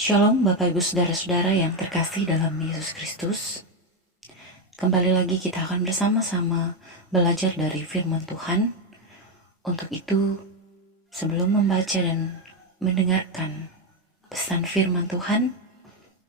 Shalom Bapak Ibu Saudara-saudara yang terkasih dalam Yesus Kristus. Kembali lagi kita akan bersama-sama belajar dari firman Tuhan. Untuk itu, sebelum membaca dan mendengarkan pesan firman Tuhan,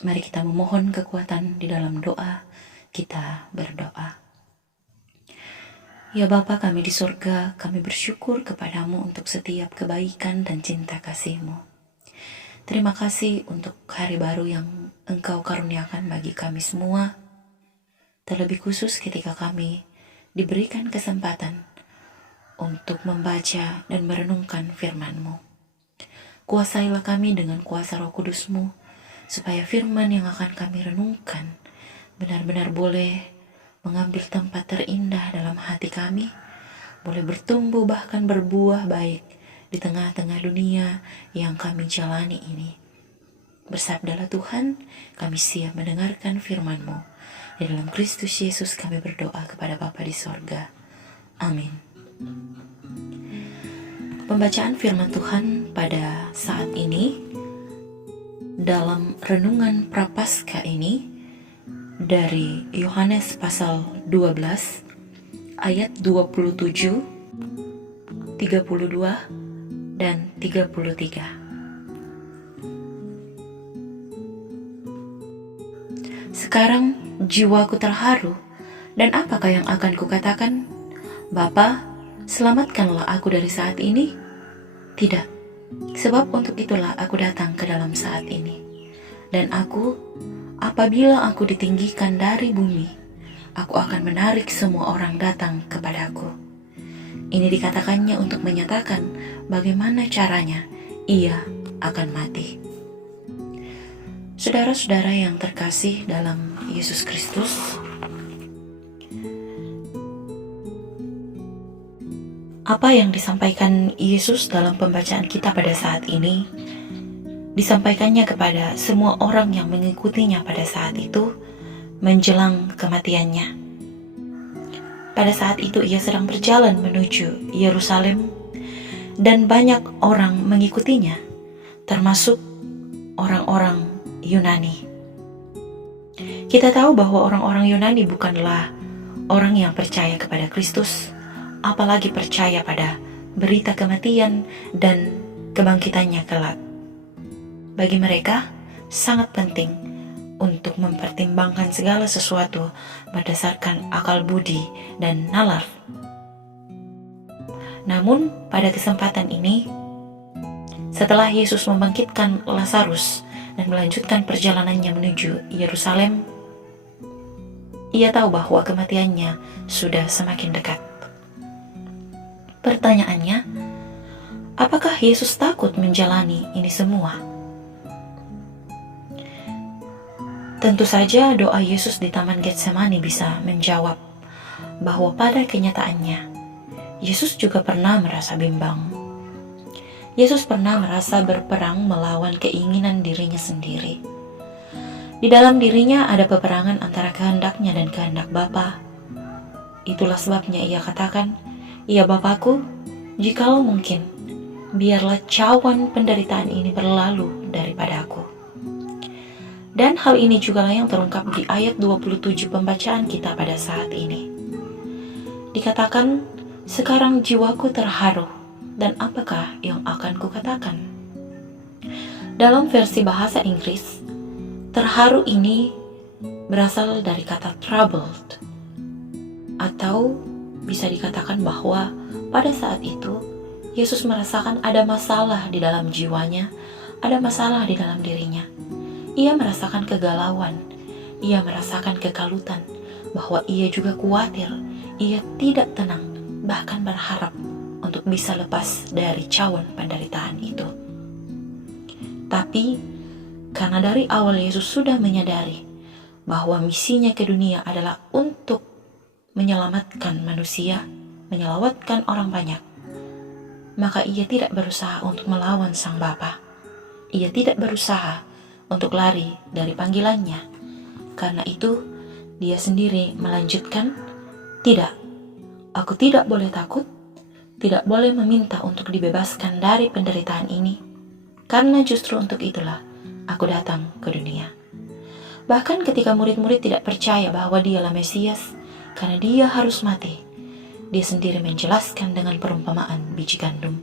mari kita memohon kekuatan di dalam doa. Kita berdoa. Ya Bapa kami di surga, kami bersyukur kepadamu untuk setiap kebaikan dan cinta kasih-Mu. Terima kasih untuk hari baru yang Engkau karuniakan bagi kami semua. Terlebih khusus ketika kami diberikan kesempatan untuk membaca dan merenungkan firman-Mu. Kuasailah kami dengan kuasa Roh Kudus-Mu, supaya firman yang akan kami renungkan benar-benar boleh mengambil tempat terindah dalam hati kami, boleh bertumbuh bahkan berbuah baik di tengah-tengah dunia yang kami jalani ini. Bersabdalah Tuhan, kami siap mendengarkan firman-Mu. Di dalam Kristus Yesus kami berdoa kepada Bapa di sorga. Amin. Pembacaan firman Tuhan pada saat ini dalam renungan Prapaskah ini dari Yohanes pasal 12 ayat 27, 32 dan 33. Sekarang jiwaku terharu, dan apakah yang akan kukatakan? Bapa, selamatkanlah aku dari saat ini? Tidak, sebab untuk itulah aku datang ke dalam saat ini. Dan apabila aku ditinggikan dari bumi, aku akan menarik semua orang datang kepadaku. Ini dikatakannya untuk menyatakan bagaimana caranya ia akan mati. Saudara-saudara yang terkasih dalam Yesus Kristus, apa yang disampaikan Yesus dalam pembacaan kita pada saat ini, disampaikannya kepada semua orang yang mengikutinya pada saat itu menjelang kematiannya. Pada saat itu ia sedang berjalan menuju Yerusalem dan banyak orang mengikutinya, termasuk orang-orang Yunani. Kita tahu bahwa orang-orang Yunani bukanlah orang yang percaya kepada Kristus, apalagi percaya pada berita kematian dan kebangkitannya kelak. Bagi mereka, sangat penting untuk mempertimbangkan segala sesuatu berdasarkan akal budi dan nalar. Namun, pada kesempatan ini, setelah Yesus membangkitkan Lazarus dan melanjutkan perjalanannya menuju Yerusalem, ia tahu bahwa kematiannya sudah semakin dekat. Pertanyaannya, apakah Yesus takut menjalani ini semua? Tentu saja doa Yesus di Taman Getsemani bisa menjawab bahwa pada kenyataannya, Yesus juga pernah merasa bimbang. Yesus pernah merasa berperang melawan keinginan dirinya sendiri. Di dalam dirinya ada peperangan antara kehendaknya dan kehendak Bapa. Itulah sebabnya ia katakan, "Ya Bapakku, jikalau mungkin, biarlah cawan penderitaan ini berlalu daripada aku." Dan hal ini jugalah yang terungkap di ayat 27 pembacaan kita pada saat ini. Dikatakan, sekarang jiwaku terharu, dan apakah yang akan kukatakan? Dalam versi bahasa Inggris, terharu ini berasal dari kata troubled, atau bisa dikatakan bahwa pada saat itu, Yesus merasakan ada masalah di dalam jiwanya, ada masalah di dalam dirinya. Ia merasakan kegalauan, ia merasakan kekalutan, bahwa ia juga khawatir, ia tidak tenang, bahkan berharap untuk bisa lepas dari cawan penderitaan itu. Tapi, karena dari awal Yesus sudah menyadari bahwa misinya ke dunia adalah untuk menyelamatkan manusia, menyelamatkan orang banyak, maka ia tidak berusaha untuk melawan Sang Bapa. Ia tidak berusaha untuk lari dari panggilannya. Karena itu, dia sendiri melanjutkan, "Tidak, aku tidak boleh takut, tidak boleh meminta untuk dibebaskan dari penderitaan ini, karena justru untuk itulah aku datang ke dunia. Bahkan ketika murid-murid tidak percaya bahwa dialah Mesias, karena dia harus mati, dia sendiri menjelaskan dengan perumpamaan biji gandum.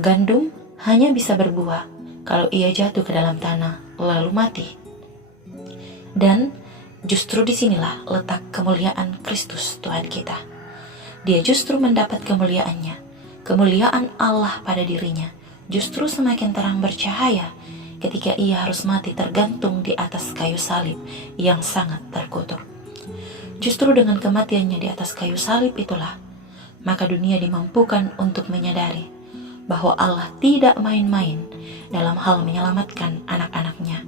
Gandum hanya bisa berbuah kalau ia jatuh ke dalam tanah lalu mati. Dan justru disinilah letak kemuliaan Kristus Tuhan kita. Dia justru mendapat kemuliaannya, kemuliaan Allah pada dirinya, justru semakin terang bercahaya ketika ia harus mati tergantung di atas kayu salib yang sangat terkutuk. Justru dengan kematiannya di atas kayu salib itulah, maka dunia dimampukan untuk menyadari bahwa Allah tidak main-main dalam hal menyelamatkan anak-anaknya.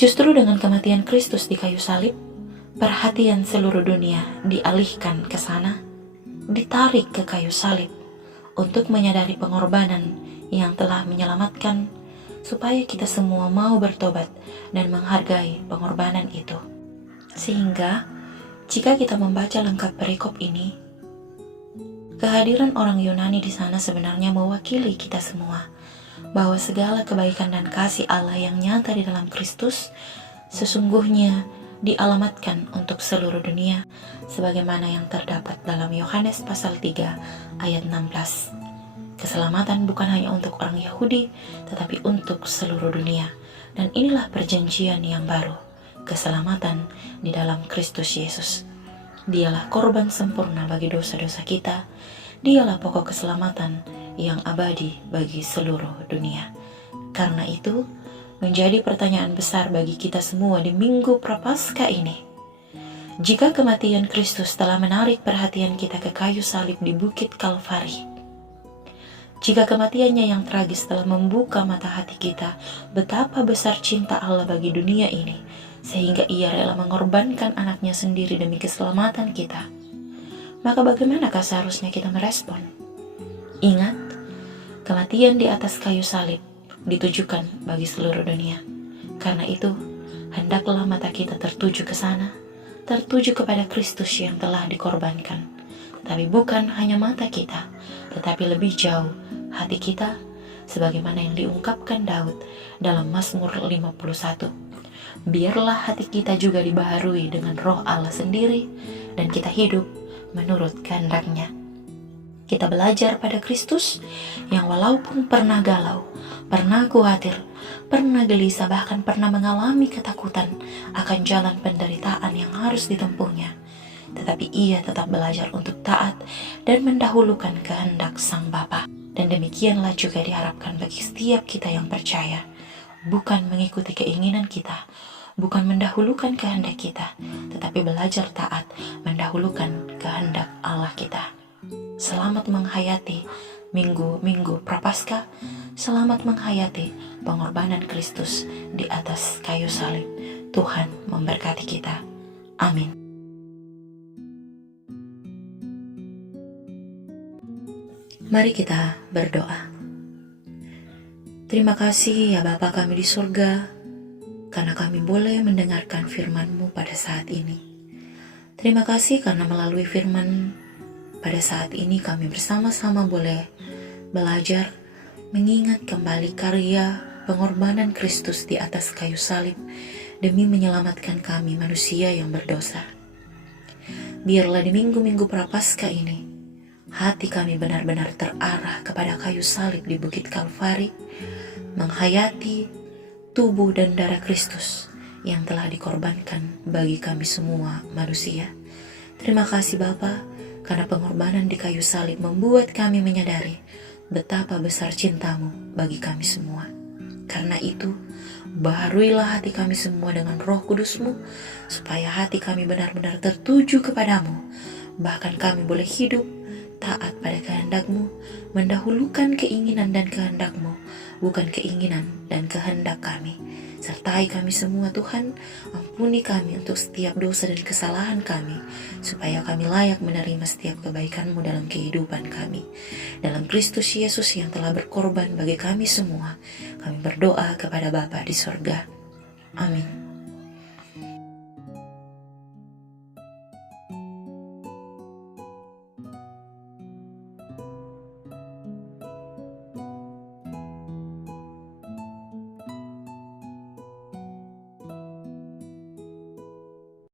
Justru dengan kematian Kristus di kayu salib, perhatian seluruh dunia dialihkan ke sana, ditarik ke kayu salib untuk menyadari pengorbanan yang telah menyelamatkan, supaya kita semua mau bertobat dan menghargai pengorbanan itu. Sehingga, jika kita membaca lengkap perikop ini, kehadiran orang Yunani di sana sebenarnya mewakili kita semua, bahwa segala kebaikan dan kasih Allah yang nyata di dalam Kristus sesungguhnya dialamatkan untuk seluruh dunia, sebagaimana yang terdapat dalam Yohanes pasal 3 ayat 16. Keselamatan bukan hanya untuk orang Yahudi, tetapi untuk seluruh dunia. Dan inilah perjanjian yang baru, keselamatan di dalam Kristus Yesus. Dialah korban sempurna bagi dosa-dosa kita. Dialah pokok keselamatan yang abadi bagi seluruh dunia. Karena itu, menjadi pertanyaan besar bagi kita semua di Minggu Prapaskah ini. Jika kematian Kristus telah menarik perhatian kita ke kayu salib di Bukit Kalvari, jika kematiannya yang tragis telah membuka mata hati kita betapa besar cinta Allah bagi dunia ini, sehingga ia rela mengorbankan anaknya sendiri demi keselamatan kita, maka bagaimanakah seharusnya kita merespon? Ingat, kematian di atas kayu salib ditujukan bagi seluruh dunia. Karena itu, hendaklah mata kita tertuju ke sana, tertuju kepada Kristus yang telah dikorbankan. Tapi bukan hanya mata kita, tetapi lebih jauh hati kita, sebagaimana yang diungkapkan Daud dalam Mazmur 51. Biarlah hati kita juga dibaharui dengan roh Allah sendiri, dan kita hidup menurut kehendak-Nya. Kita belajar pada Kristus yang walaupun pernah galau, pernah khawatir, pernah gelisah, bahkan pernah mengalami ketakutan akan jalan penderitaan yang harus ditempuhnya, tetapi ia tetap belajar untuk taat dan mendahulukan kehendak Sang Bapa. Dan demikianlah juga diharapkan bagi setiap kita yang percaya, bukan mengikuti keinginan kita, bukan mendahulukan kehendak kita, tetapi belajar taat mendahulukan kehendak Allah kita. Selamat menghayati Minggu Prapaskah, selamat menghayati pengorbanan Kristus di atas kayu salib. Tuhan memberkati kita. Amin. Mari kita berdoa. Terima kasih ya Bapa kami di surga, karena kami boleh mendengarkan firman-Mu pada saat ini. Terima kasih karena melalui firman pada saat ini kami bersama-sama boleh belajar mengingat kembali karya pengorbanan Kristus di atas kayu salib demi menyelamatkan kami manusia yang berdosa. Biarlah di minggu-minggu Prapaskah ini, hati kami benar-benar terarah kepada kayu salib di Bukit Kalvari, menghayati tubuh dan darah Kristus yang telah dikorbankan bagi kami semua manusia. Terima kasih Bapa, karena pengorbanan di kayu salib membuat kami menyadari betapa besar cinta-Mu bagi kami semua. Karena itu, baharuilah hati kami semua dengan Roh Kudus-Mu, supaya hati kami benar-benar tertuju kepadamu, bahkan kami boleh hidup taat pada kehendak-Mu, mendahulukan keinginan dan kehendak-Mu, bukan keinginan dan kehendak kami. Sertai kami semua Tuhan, ampuni kami untuk setiap dosa dan kesalahan kami, supaya kami layak menerima setiap kebaikan-Mu dalam kehidupan kami. Dalam Kristus Yesus yang telah berkorban bagi kami semua, kami berdoa kepada Bapa di sorga. Amin.